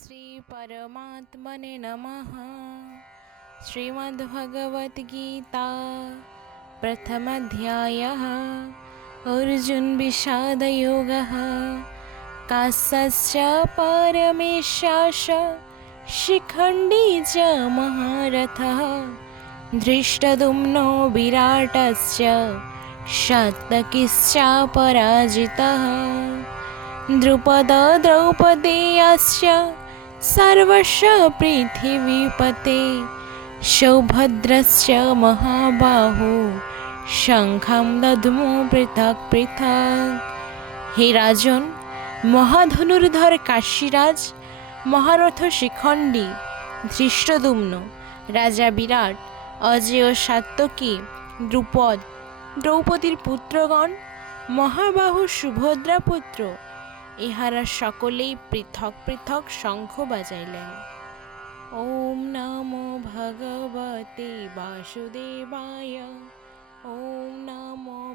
শ্রী পরমাত্মনে নমঃ। শ্রীমদ্ভগবদ্গীতা প্রথমাধ্যায়ः अर्जुन विषाद योगः। कास्य परमेशाश शिखण्डी च महारथः। धृष्टद्युम्नो विराटस्य शतकिश्च पराजितः। द्रुपद द्रौपदेयस्य सर्वस्य पृथिवीपते। सौभद्रस्य महाबाहु शंखं दद्मो पृथक पृथक। हे राजन, মহাধনুর্ধর কাশীরাজ, মহারথ শিখণ্ডী ধৃষ্টদ্যুম্ন, রাজা বিরাট, অজেয় সাত্যকী, দ্রুপদ, দ্রৌপদীর পুত্রগণ, মহাবাহু সুভদ্রা পুত্র, ইহারা সকলেই পৃথক পৃথক শঙ্খ বাজাইলেন। ওম নমো ভগবতে বাসুদেবায়। ওম নমো